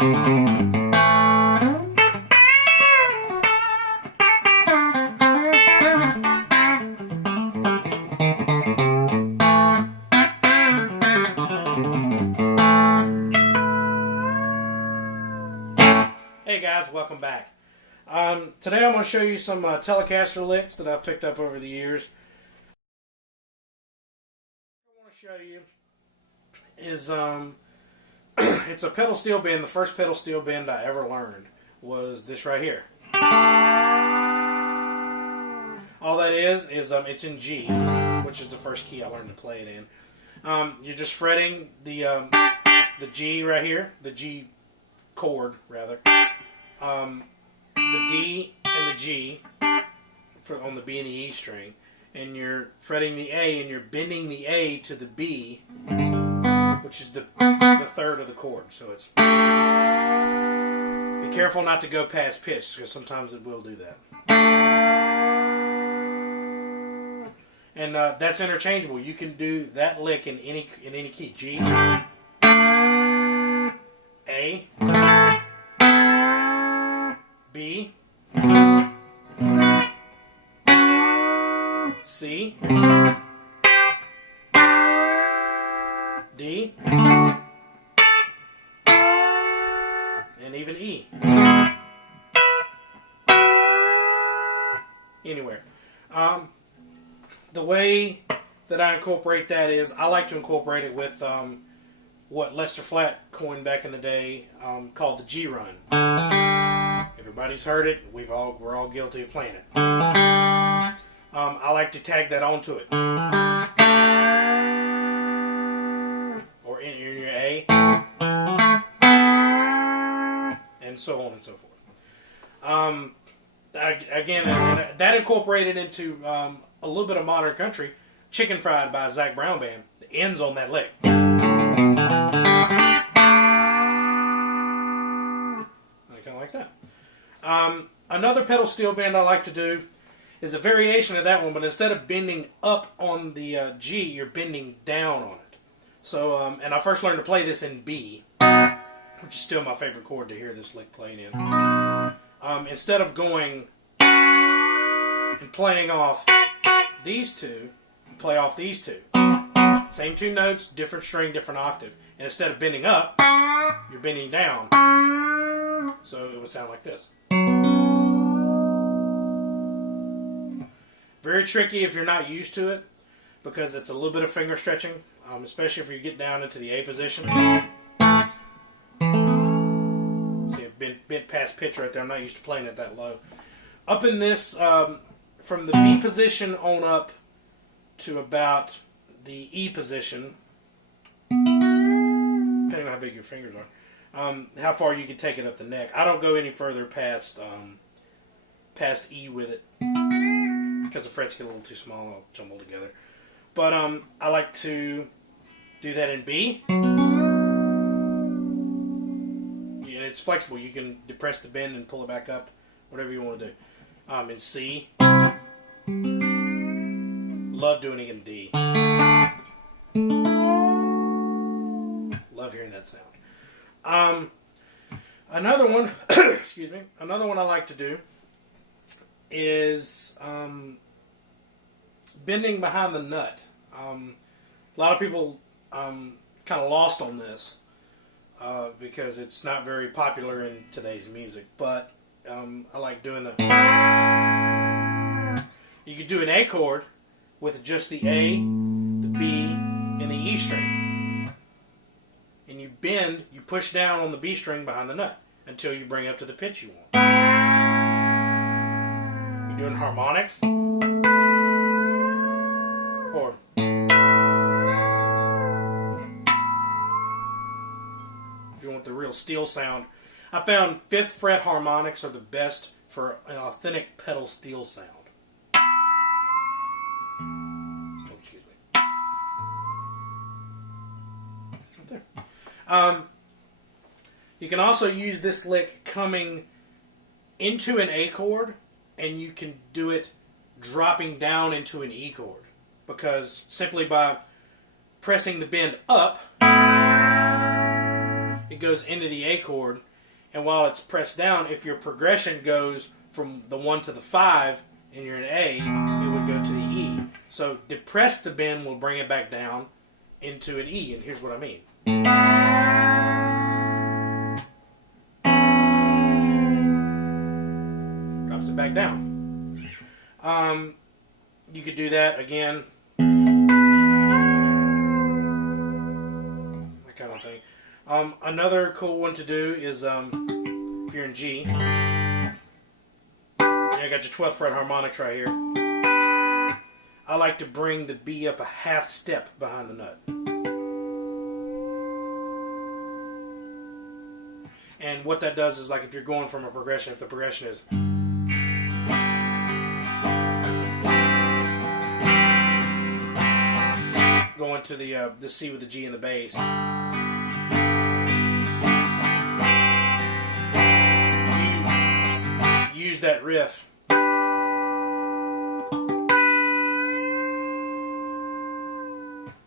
Hey guys, welcome back. Today I'm going to show you some Telecaster licks that I've picked up over the years. What I want to show you is it's a pedal steel bend. The first pedal steel bend I ever learned was this right here. All that is it's in G, which is the first key I learned to play it in. You're just fretting the G right here, the G chord rather. The D and the G on the B and the E string, and you're fretting the A and you're bending the A to the B, which is the third of the chord. So it's be careful not to go past pitch because sometimes it will do that. And that's interchangeable. You can do that lick in any key. G, A, B, C, D, and even E. Anywhere. The way that I incorporate that is I like to incorporate it with what Lester Flatt coined back in the day called the G run. Everybody's heard it. We're all guilty of playing it. I like to tag that onto it, or in your A, and so on and so forth. Again, that incorporated into a little bit of modern country. Chicken Fried by Zac Brown Band. The ends on that lick. Kind of like that. Another pedal steel bend I like to do is a variation of that one, but instead of bending up on the G, you're bending down on it. So, and I first learned to play this in B, which is still my favorite chord to hear this lick played in. Instead of going and playing off these two, play off these two. Same two notes, different string, different octave. And instead of bending up, you're bending down. So it would sound like this. Very tricky if you're not used to it, because it's a little bit of finger stretching, especially if you get down into the A position. See, it bent past pitch right there. I'm not used to playing it that low. Up in this, from the B position on up to about the E position, depending on how big your fingers are, how far you can take it up the neck. I don't go any further past E with it, because the frets get a little too small and I'll jumble together. But I like to do that in B. Yeah, it's flexible. You can depress the bend and pull it back up, whatever you want to do. In C. Love doing it in D. Love hearing that sound. Another one, excuse me, another one I like to do is bending behind the nut. A lot of people kind of lost on this because it's not very popular in today's music, but I like doing the... You could do an A chord with just the A, the B, and the E string. And you bend, you push down on the B string behind the nut until you bring up to the pitch you want. You're doing harmonics. Or if you want the real steel sound, I found 5th fret harmonics are the best for an authentic pedal steel sound. Oh, excuse me. Right there. You can also use this lick coming into an A chord, and you can do it dropping down into an E chord, because simply by pressing the bend up, it goes into the A chord, And while it's pressed down, if your progression goes from the 1 to the 5 and you're in A, it would go to the E. So depress the bend will bring it back down into an E, and here's what I mean. Drops it back down. You could do that again. That kind of thing. Another cool one to do is if you're in G, you got your 12th fret harmonics right here. I like to bring the B up a half step behind the nut. And what that does is, like, if you're going from a progression, if the progression is going to the C with the G and the bass, you use that riff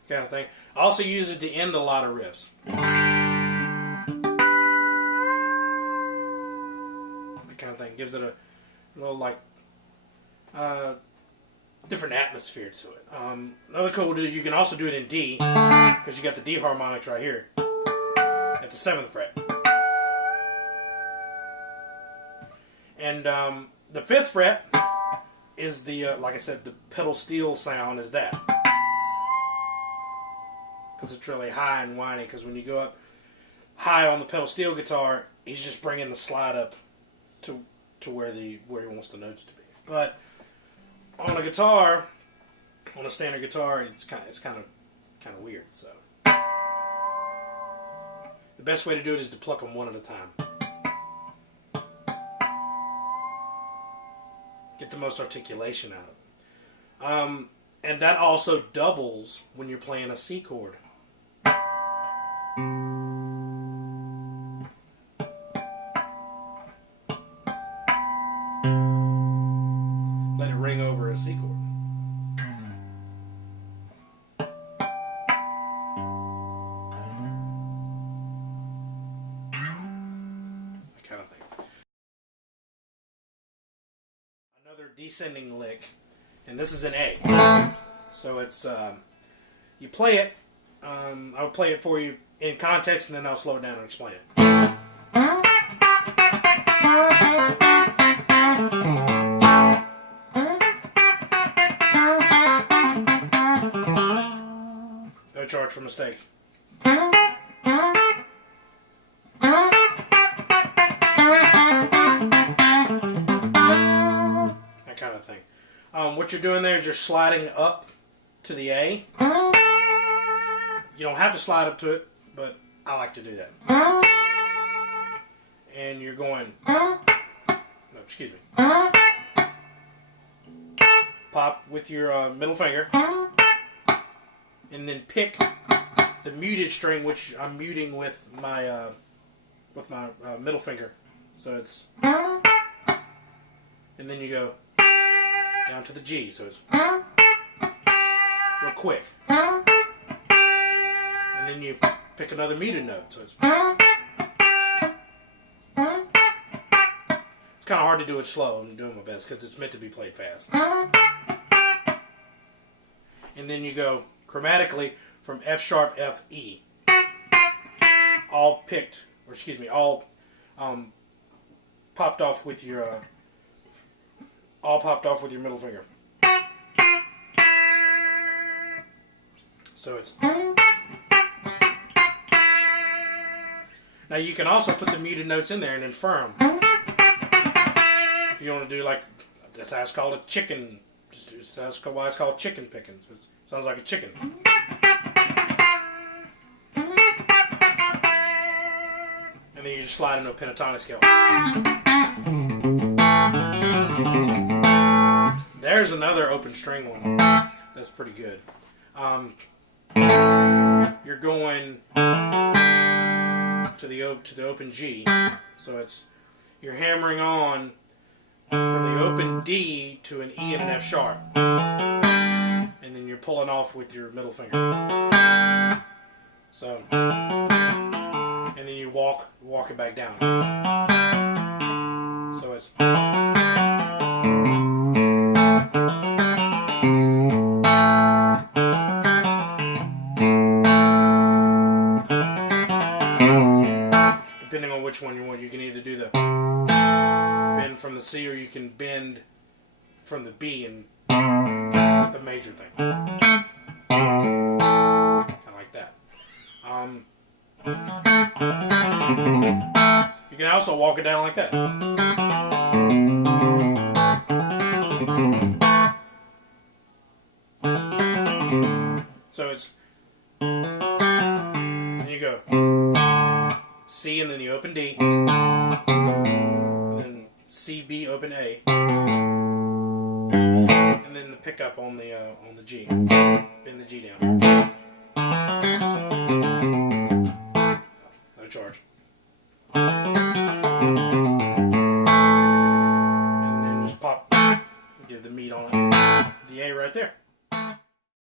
kind of thing. I also use it to end a lot of riffs. That kind of thing. Gives it a little, like, different atmosphere to it. Another cool do, you can also do it in D, because you got the D harmonics right here at the 7th fret. And the 5th fret is the, like I said, the pedal steel sound is that. Because it's really high and whiny, because when you go up high on the pedal steel guitar, he's just bringing the slide up to where he wants the notes to be. But on a guitar, on a standard guitar, it's kind of weird. So the best way to do it is to pluck them one at a time. Get the most articulation out of them. And that also doubles when you're playing a C chord. Let it ring over a C chord. That kind of thing. Another descending lick, and this is an A. So it's, you play it, I'll play it for you in context, and then I'll slow it down and explain it. No charge for mistakes. That kind of thing. What you're doing there is you're sliding up to the A. You don't have to slide up to it, but I like to do that. And you're going, no, excuse me. Pop with your middle finger, and then pick the muted string, which I'm muting with my middle finger. So it's, and then you go down to the G. So it's real quick. And then you pick another muted note. So it's kind of hard to do it slow. I'm doing my best because it's meant to be played fast. And then you go chromatically from F sharp, F, E. All picked, or excuse me, all popped off with your middle finger. So it's. Now you can also put the muted notes in there and infirm. If you want to do, like, that's how it's called a chicken. That's why it's called chicken picking. So it sounds like a chicken. And then you just slide into a pentatonic scale. There's another open string one that's pretty good. You're going to the open G, so you're hammering on from the open D to an E and an F sharp, and then you're pulling off with your middle finger. So, and then you walk walk it back down. So it's depending on which one you want. You can either do the bend from the C, or you can bend from the B and the major thing. I like that. You can also walk it down like that. So it's, then you go C, and then you open D, and then C, B, open A, and then the pickup on the G. Bend the G down. No charge. And then just pop, give the meat on it. The A right there.